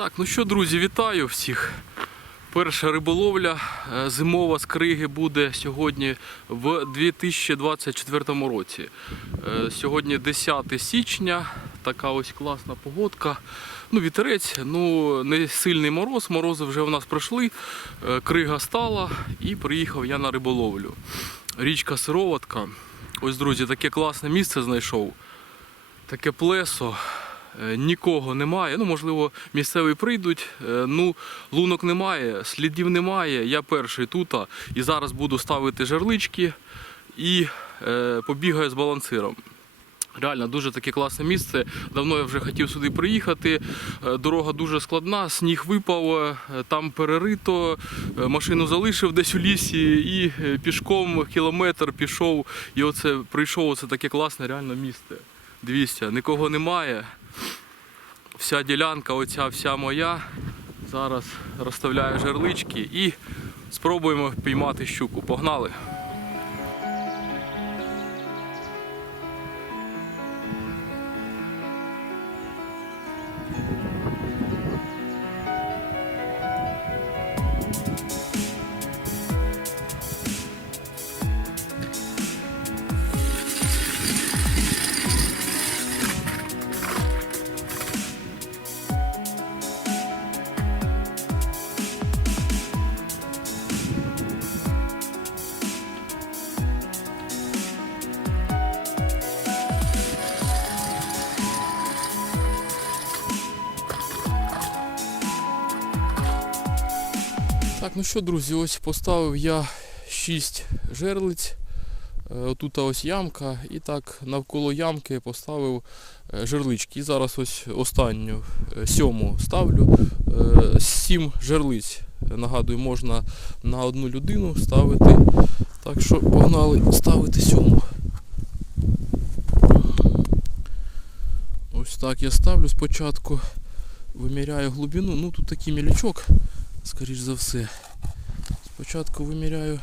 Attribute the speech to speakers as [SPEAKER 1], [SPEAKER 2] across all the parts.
[SPEAKER 1] Так, ну що, друзі, вітаю всіх. Перша риболовля е, зимова з криги буде сьогодні в 2024 році. Е, Сьогодні 10 січня, така ось класна погодка. Ну, вітерець, ну не сильний мороз, морози вже в нас пройшли, Е, крига стала і приїхав я на риболовлю. Річка Сироватка. Ось, друзі, таке класне місце знайшов. Таке плесо. Е, Нікого немає. Ну, можливо, місцеві прийдуть. Е, Ну, лунок немає, слідів немає. Я перший тут. І зараз буду ставити жерлички і е, побігаю з балансиром. Реально дуже таке класне місце. Давно я вже хотів сюди приїхати. Дорога дуже складна, сніг випав, там перерито, машину залишив десь у лісі і пішком кілометр пішов. І оце прийшов оце таке класне реально місце. Дивіться, нікого немає. Вся ділянка, оця вся моя. Зараз розставляю жерлички і спробуємо піймати щуку. Погнали! Так, ну що, друзі, ось поставив я 6 жерлиць. Е, Тут ось ямка, і так навколо ямки поставив е, жерлички. І зараз ось останню е, сьому ставлю. Сім жерлиць. Нагадую, можна на одну людину ставити. Так що погнали ставити сьому. Ось так я ставлю спочатку. Виміряю глибину. Ну тут такий мілячок скоріш за все. Спочатку виміряю.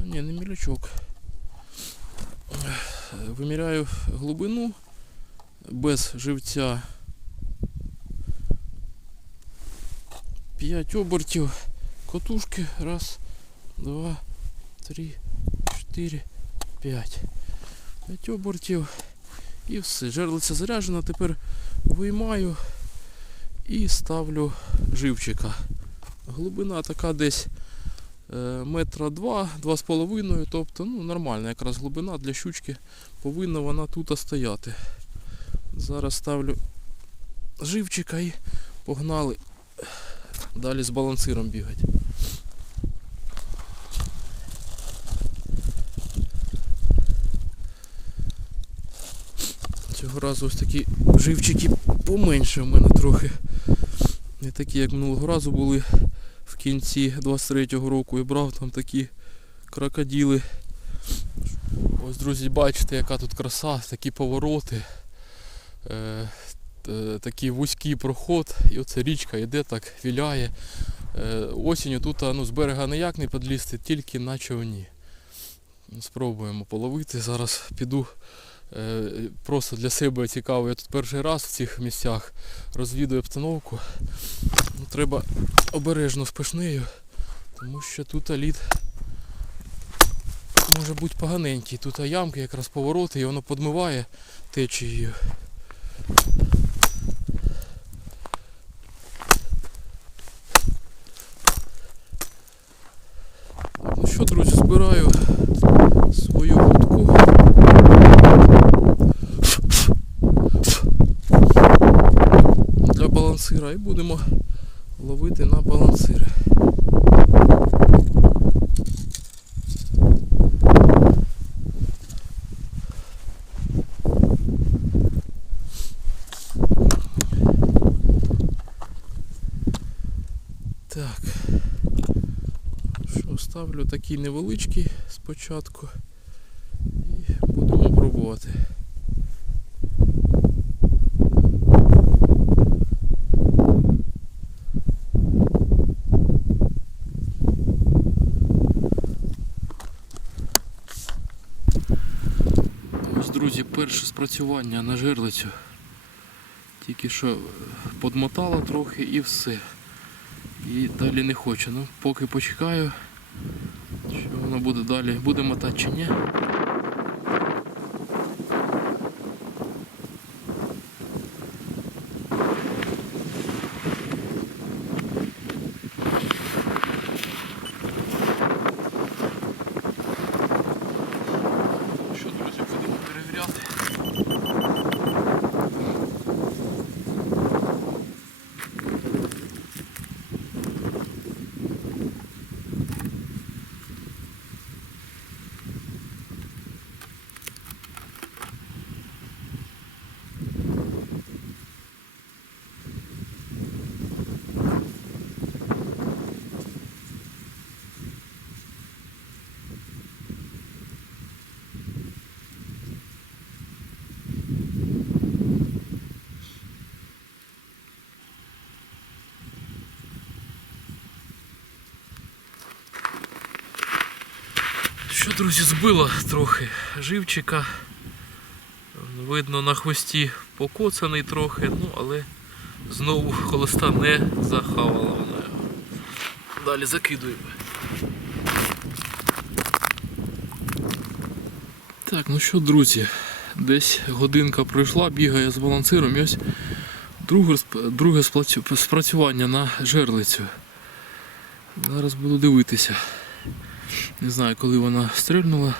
[SPEAKER 1] А, ні, не мілячок. Виміряю глибину без живця. 5 обертів. Котушки. Раз, два, три, чотири, п'ять. П'ять обертів. І все. Жерлиця заряджена. Тепер виймаю і ставлю живчика. Глибина така десь е, метра два, два з половиною, тобто ну, нормальна якраз глибина для щучки повинна вона тут стояти. Зараз ставлю живчика і погнали далі з балансиром бігати. Цього разу ось такі живчики поменше в мене трохи. Не такі, як минулого разу були в кінці 23-го року. Я брав там такі крокоділи. Ось, друзі, бачите, яка тут краса, такі повороти, е, такий вузький проход, і оця річка йде так, віляє. Е, осінню тут ну, з берега ніяк не підлізти, тільки на човні. Спробуємо половити. Зараз піду Просто для себе цікаво, я тут перший раз в цих місцях розвідую обстановку. Ну, треба обережно з пишнею, тому що тут лід може бути поганенький. Тут ямки якраз повороти і воно подмиває течією. Ну що, друзі, збираю свою вудку. для балансира і будемо ловити на балансири. Так. Що, ставлю такий невеличкий спочатку і будемо пробувати. Спрацювання на жерлицю. Тільки що е, подмотала трохи і все. І далі не хочу. Ну, поки почекаю, що воно буде далі. Буде мотати чи ні. Що, друзі, будемо перевіряти. Що, друзі, збило трохи живчика. Видно на хвості покоцаний трохи, ну але знову холоста не захавала вона його. Далі закидуємо. Так, ну що, друзі, десь годинка пройшла, бігає з балансиром. І ось друге, друге спрацювання на жерлицю. Зараз буду дивитися. Не знаю, коли вона стрельнула.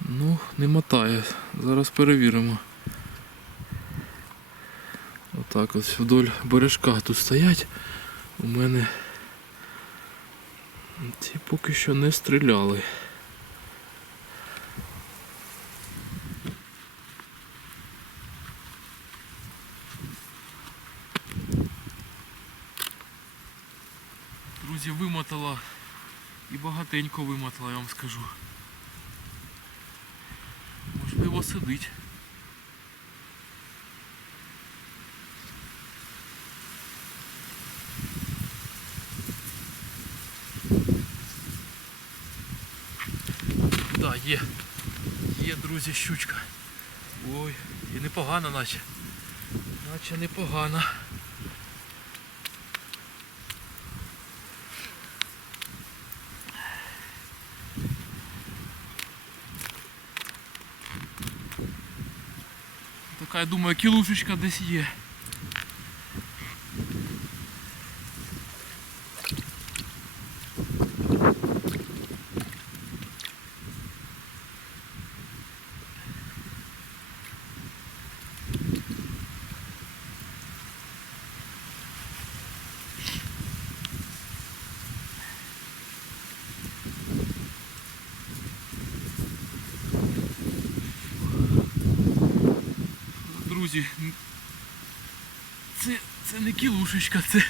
[SPEAKER 1] Ну, не мотає. Зараз перевіримо. Отак ось вдоль бережка тут стоять. У мене ці поки що не стріляли. Друзі, вимотала і багатенько вимотала, я вам скажу. Можливо, сидить. Так, є. Є, друзі, щучка. Ой, і непогана наче. Наче непогана. Така, я думаю, кілушечка десь є. Друзі, це, це не кілушечка, це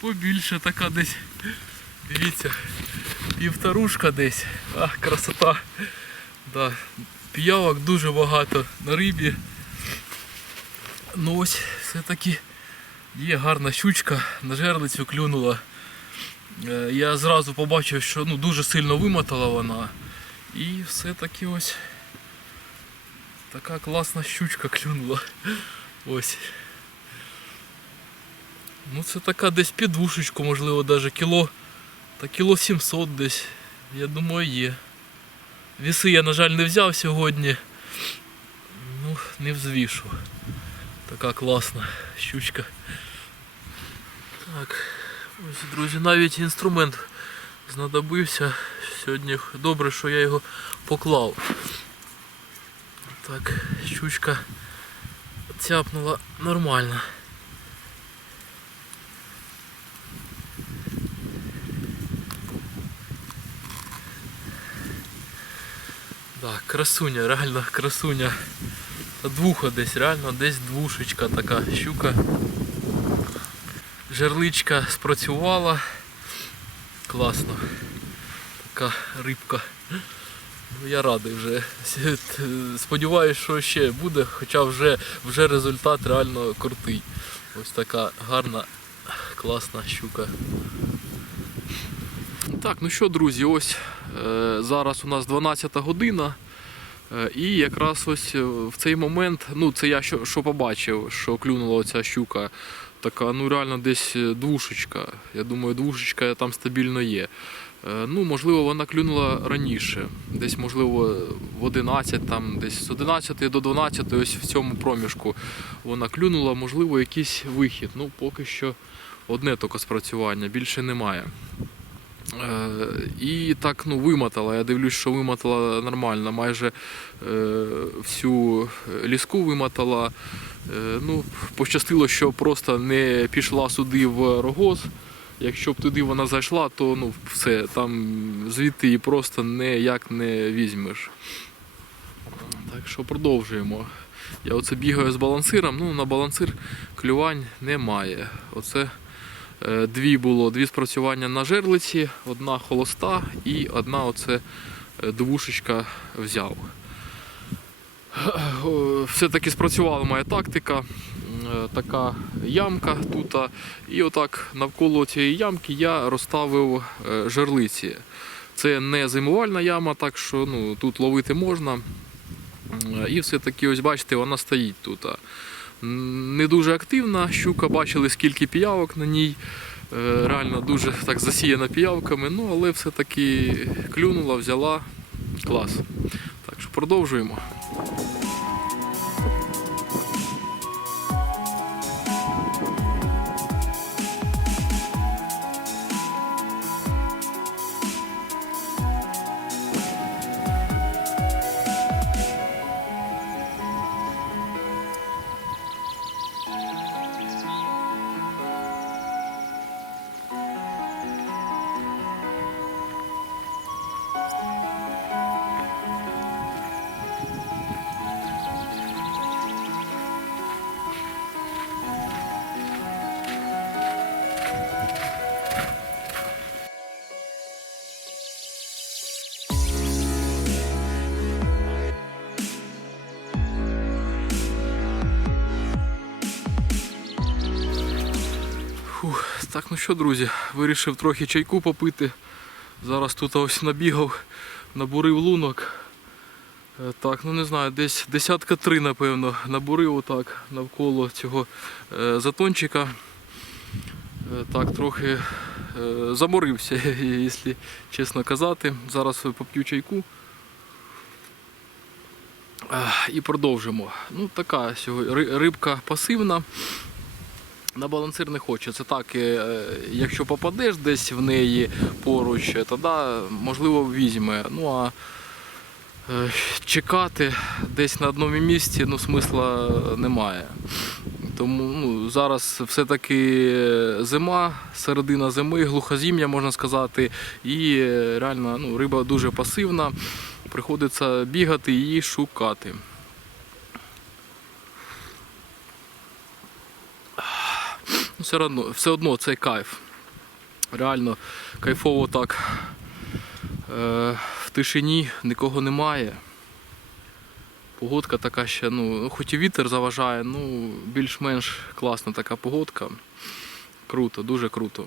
[SPEAKER 1] побільше така десь. Дивіться, півторушка десь. Ах, красота. Да. Піявок дуже багато на рибі. Ну ось все-таки є гарна щучка, на жерлицю клюнула. Е, Я зразу побачив, що ну, дуже сильно вимотала вона. І все-таки ось така класна щучка клюнула. Ось. Ну це така десь підвушечку, можливо, навіть кіло. Та кіло 700 десь. Я думаю, є. Віси я, на жаль, не взяв сьогодні. Ну, не взвішу. Така класна щучка. Так, ось, друзі, навіть інструмент знадобився. Сьогодні добре, що я його поклав. Так, щучка цяпнула нормально. Так, красуня, реально красуня. Двуха десь, реально десь двушечка така щука. Жерличка спрацювала. Класно. Така рибка. Ну, я радий вже. Сподіваюсь, що ще буде, хоча вже, вже результат реально крутий. Ось така гарна, класна щука. Так, ну що, друзі, ось е, зараз у нас 12 година. Е, І якраз ось е, в цей момент, ну це я що, що побачив, що клюнула ця щука. Така, ну реально десь двушечка. Я думаю, двушечка там стабільно є. Е, Ну, можливо, вона клюнула раніше. Десь, можливо, в 11, там, десь з 11 до 12, ось в цьому проміжку вона клюнула, можливо, якийсь вихід. Ну, поки що одне тільки спрацювання, більше немає. Е, І так ну, вимотала. Я дивлюсь, що вимотала нормально. Майже е, всю ліску вимотала. Е, ну, пощастило, що просто не пішла сюди в рогоз. Якщо б туди вона зайшла, то ну, все, там звідти її просто ніяк не візьмеш. Так що продовжуємо. Я оце бігаю з балансиром, ну на балансир клювань немає. Оце Е, Дві було дві спрацювання на жерлиці, одна холоста і одна оце е, двушечка взяв. Е, Все-таки спрацювала моя тактика. Е, Така ямка тут. І отак навколо цієї ямки я розставив е, жерлиці. Це не зимувальна яма, так що ну, тут ловити можна. І все-таки, ось бачите, вона стоїть тут. Не дуже активна щука, бачили скільки піявок на ній. Е, Реально дуже так засіяна піявками, ну але все-таки клюнула, взяла. Клас. Так що продовжуємо. Так, ну що, друзі, вирішив трохи чайку попити. Зараз тут ось набігав, набурив лунок. Е, Так, ну не знаю, десь десятка три, напевно, набурив отак навколо цього е, затончика. Е, Так, трохи заморився, якщо чесно казати. Зараз поп'ю чайку. І продовжимо. Ну, така рибка пасивна. На балансир не хоче. Це так, е, якщо попадеш десь в неї поруч, тоді можливо візьме. Ну а е, чекати десь на одному місці ну, смисла немає. Тому ну, зараз все-таки зима, середина зими, глухозім'я можна сказати, і е, реально ну, риба дуже пасивна. Приходиться бігати і шукати. Ну, все одно, все одно це кайф. Реально кайфово так. Е, в тишині нікого немає. Погодка така ще, ну, хоч і вітер заважає, ну, більш-менш класна така погодка. Круто, дуже круто.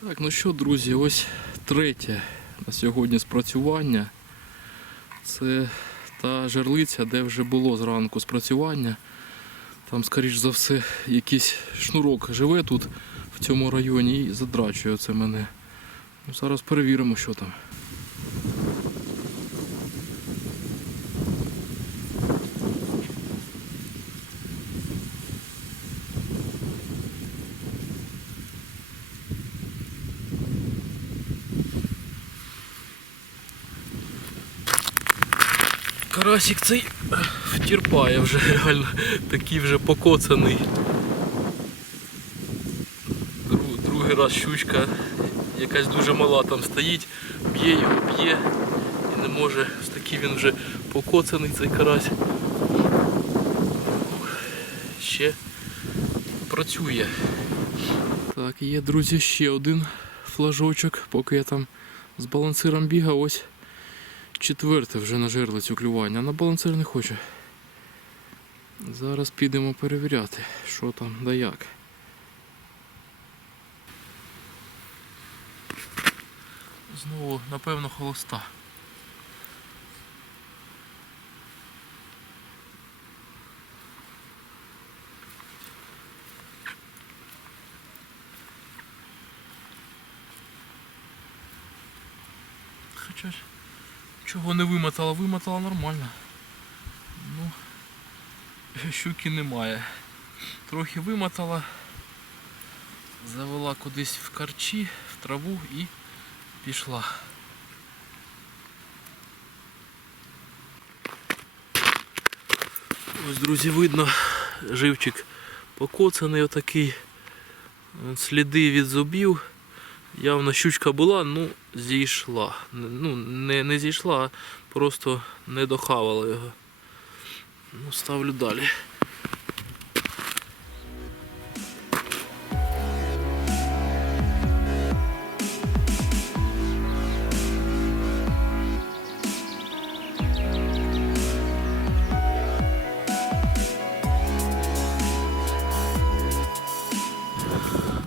[SPEAKER 1] Так, ну що, друзі, ось третє на сьогодні спрацювання. Це та жерлиця, де вже було зранку спрацювання. Там, скоріш за все, якийсь шнурок живе тут, в цьому районі, і задрачує це мене. Ну, зараз перевіримо, що там. Карасик цей втірпає вже реально такий вже покоцаний. Дру- Другий раз щучка, якась дуже мала там стоїть, б'є його, б'є і не може. Ось такий він вже покоцаний цей карась. Ще працює. Так, є, друзі, ще один флажочок, поки я там з балансиром бігав, ось четверте вже на жерлицю клювання, на балансир не хоче. Зараз підемо перевіряти, що там да як. Знову, напевно, холоста. Хоча ж чого не вимотала, вимотала нормально. Щуки немає. Трохи вимотала, завела кудись в карчі, в траву і пішла. Ось, друзі, видно, живчик покоцаний отакий. Сліди від зубів. Явно щучка була, ну зійшла. Ну, не, не зійшла, а просто не дохавала його. Ну, ставлю далі.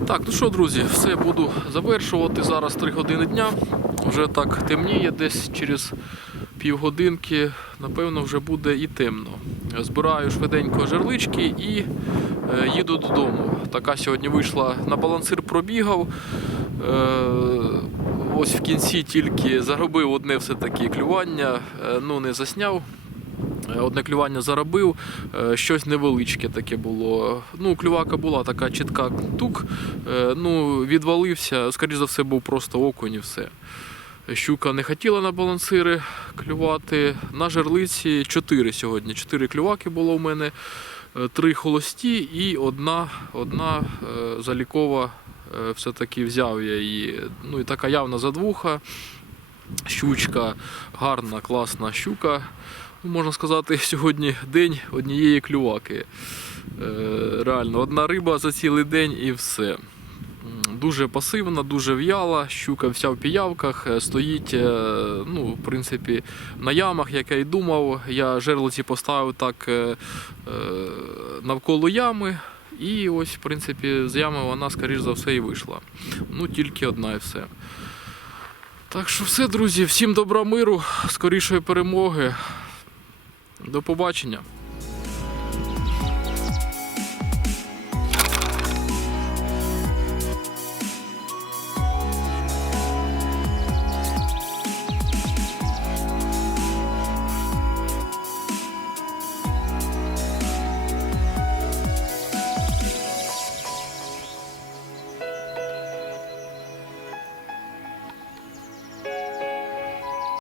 [SPEAKER 1] Так, ну що, друзі, все буду завершувати. Зараз 3 години дня. Вже так темніє, десь через півгодинки, напевно, вже буде і темно. Збираю швиденько жерлички і е, їду додому. Така сьогодні вийшла на балансир, пробігав. Е, ось в кінці тільки заробив одне все-таки клювання, е, ну не засняв. Одне клювання заробив, щось невеличке таке було. Ну, клювака була така чітка тук. Ну, відвалився, скоріш за все, був просто окунь і все. Щука не хотіла на балансири клювати. На жерлиці 4 сьогодні. 4 клюваки було в мене, е, три холості і одна, одна е, залікова. е, Все-таки взяв я її. Ну і така явна задвуха. Щучка, гарна, класна щука. Ну, Можна сказати, сьогодні день однієї клюваки. Реально, одна риба за цілий день і все. Дуже пасивна, дуже в'яла, щука вся в піявках, е, стоїть, е, ну, в принципі, на ямах, як я й думав. Я жерлиці поставив так е, навколо ями. І ось, в принципі, з ями вона, скоріш за все, і вийшла. Ну, тільки одна і все. Так що все, друзі, всім добра миру, скорішої перемоги. До побачення.